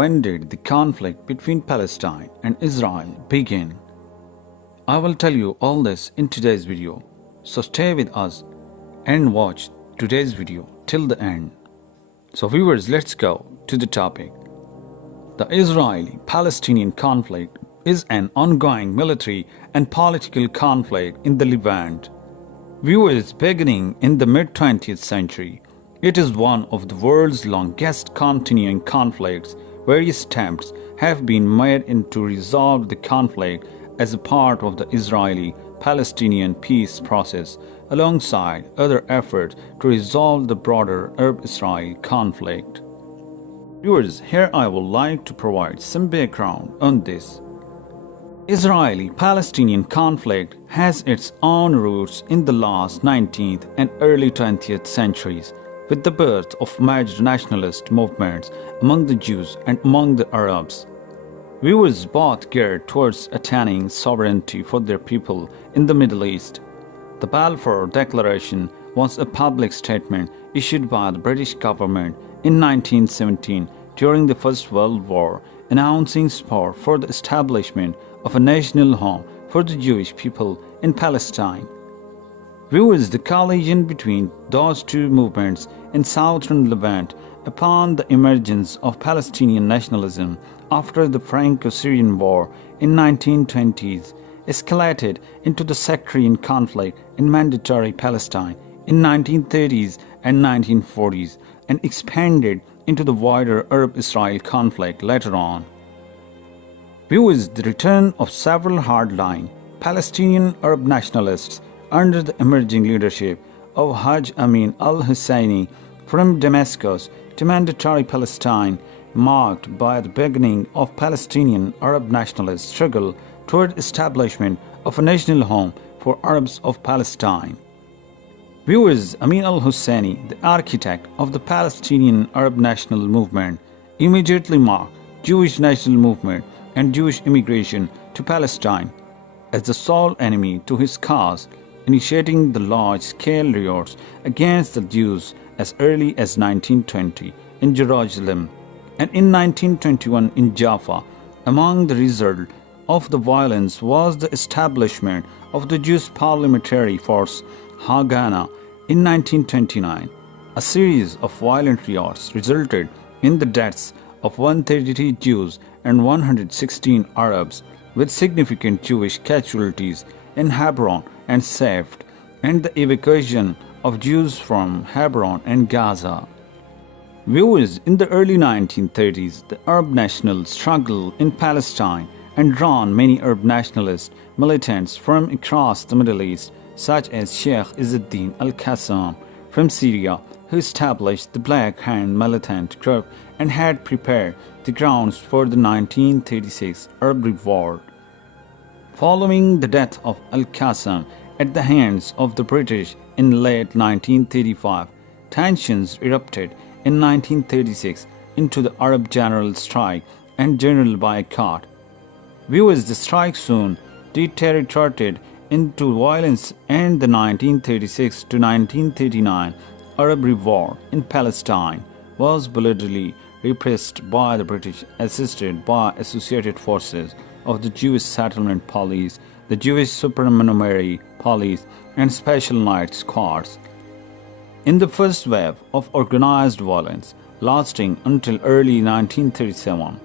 when did the conflict between Palestine and Israel begin? I will tell you all this in today's video, so stay with us and watch today's video till the end. So viewers, let's go to the topic. The Israeli-Palestinian conflict is an ongoing military and political conflict in the Levant. Viewers, beginning in the mid-20th century, it is one of the world's longest continuing conflicts. Various attempts have been made to resolve the conflict as a part of the Israeli-Palestinian peace process, alongside other efforts to resolve the broader Arab-Israel conflict. Viewers, here I would like to provide some background on this. Israeli-Palestinian conflict has its own roots in the last 19th and early 20th centuries, with the birth of major nationalist movements among the Jews and among the Arabs. Views both geared towards attaining sovereignty for their people in the Middle East. The Balfour Declaration was a public statement issued by the British government in 1917 during the First World War, announcing support for the establishment of a national home for the Jewish people in Palestine. Viewers, the collision between those two movements in southern Levant upon the emergence of Palestinian nationalism after the Franco-Syrian War in 1920s escalated into the sectarian conflict in Mandatory Palestine in 1930s and 1940s and expanded into the wider Arab-Israel conflict later on. Viewers, the return of several hardline Palestinian Arab nationalists under the emerging leadership of Haj Amin al-Husseini from Damascus to Mandatory Palestine, marked by the beginning of Palestinian Arab nationalist struggle toward establishment of a national home for Arabs of Palestine. Viewers, Amin al-Husseini, the architect of the Palestinian Arab national movement, immediately marked Jewish national movement and Jewish immigration to Palestine as the sole enemy to his cause, initiating the large-scale riots against the Jews as early as 1920 in Jerusalem and in 1921 in Jaffa. Among the result of the violence was the establishment of the Jewish Parliamentary Force Haganah in 1929. A series of violent riots resulted in the deaths of 133 Jews and 116 Arabs, with significant Jewish casualties in Hebron and Safed, and the evacuation of Jews from Hebron and Gaza. Viewers, in the early 1930s, the Arab national struggle in Palestine and drawn many Arab nationalist militants from across the Middle East, such as Sheikh Izzeddin al-Qassam from Syria, who established the Black Hand militant group and had prepared the grounds for the 1936 Arab Revolt. Following the death of al-Qassam at the hands of the British in late 1935, tensions erupted in 1936 into the Arab general strike and general boycott. Viewers, the strike soon deteriorated into violence, and the 1936 to 1939 Arab Revolt in Palestine was bloodily repressed by the British, assisted by associated forces of the Jewish Settlement Police, the Jewish Supernumerary Police, and Special Night Squads. In the first wave of organized violence, lasting until early 1937,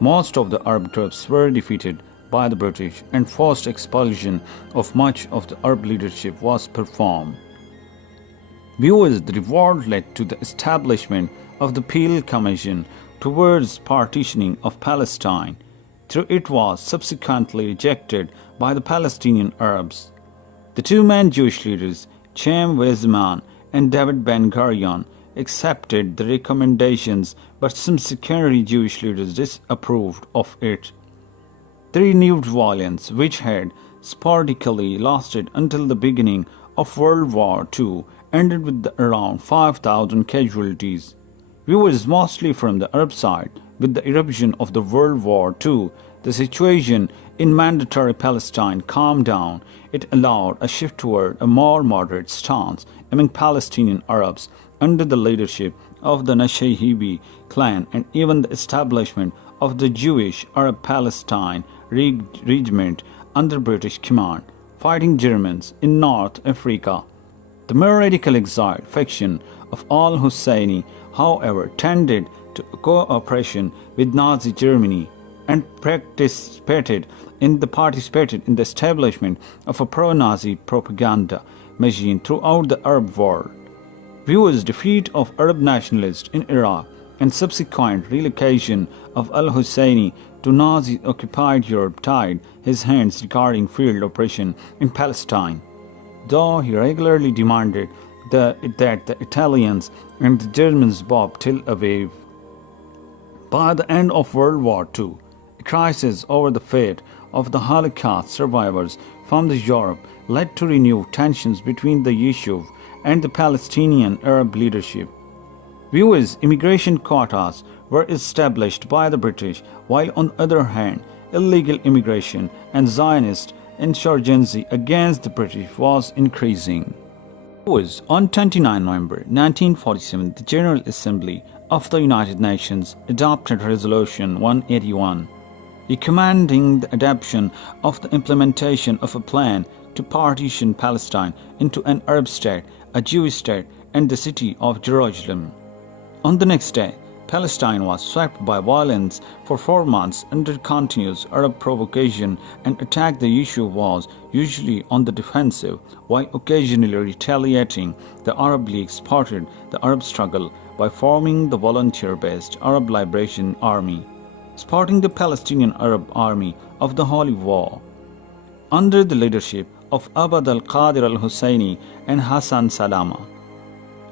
most of the Arab troops were defeated by the British and forced expulsion of much of the Arab leadership was performed. Viewers, the revolt led to the establishment of the Peel Commission towards partitioning of Palestine, though it was subsequently rejected by the Palestinian Arabs. The two main Jewish leaders, Chaim Weizmann and David Ben-Gurion, accepted the recommendations, but some secondary Jewish leaders disapproved of it. The renewed violence, which had sporadically lasted until the beginning of World War II, ended with around 5,000 casualties. Viewers, mostly from the Arab side. With the eruption of the World War II, the situation in Mandatory Palestine calmed down. It allowed a shift toward a more moderate stance among Palestinian Arabs under the leadership of the Nashahibi clan and even the establishment of the Jewish Arab Palestine regiment under British command, fighting Germans in North Africa. The more radical exiled faction of al-Husseini, however, tended to cooperation with Nazi Germany and participated in the establishment of a pro-Nazi propaganda machine throughout the Arab world. Viewers' defeat of Arab nationalists in Iraq and subsequent relocation of al-Husseini to Nazi-occupied Europe tied his hands regarding field operation in Palestine, though he regularly demanded that the Italians and the Germans bob Tel Aviv. By the end of World War II, a crisis over the fate of the Holocaust survivors from the Europe led to renewed tensions between the Yishuv and the Palestinian Arab leadership. Viewers' immigration quotas were established by the British, while on the other hand, illegal immigration and Zionist insurgency against the British was increasing. On 29 November 1947, the General Assembly of the United Nations adopted Resolution 181, recommending the adoption of the implementation of a plan to partition Palestine into an Arab state, a Jewish state, and the city of Jerusalem. On the next day, Palestine was swept by violence for 4 months under continuous Arab provocation, and attack the issue was usually on the defensive, while occasionally retaliating. The Arab League supported the Arab struggle by forming the volunteer-based Arab Liberation Army, supporting the Palestinian Arab Army of the Holy War, under the leadership of Abd al-Qadir al-Husseini and Hassan Salama.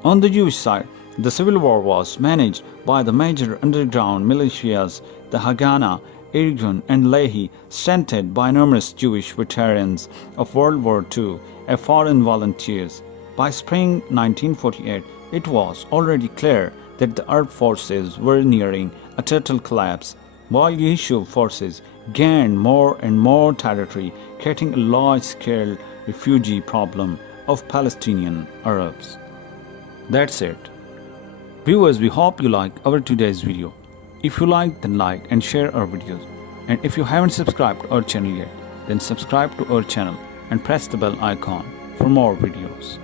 On the Jewish side, the civil war was managed by the major underground militias, the Haganah, Irgun, and Lehi, strengthened by numerous Jewish veterans of World War II and foreign volunteers. By spring 1948, it was already clear that the Arab forces were nearing a total collapse, while Yishuv forces gained more and more territory, creating a large-scale refugee problem of Palestinian Arabs. That's it. Viewers, we hope you like our today's video. If you like, then like and share our videos. And if you haven't subscribed to our channel yet, then subscribe to our channel and press the bell icon for more videos.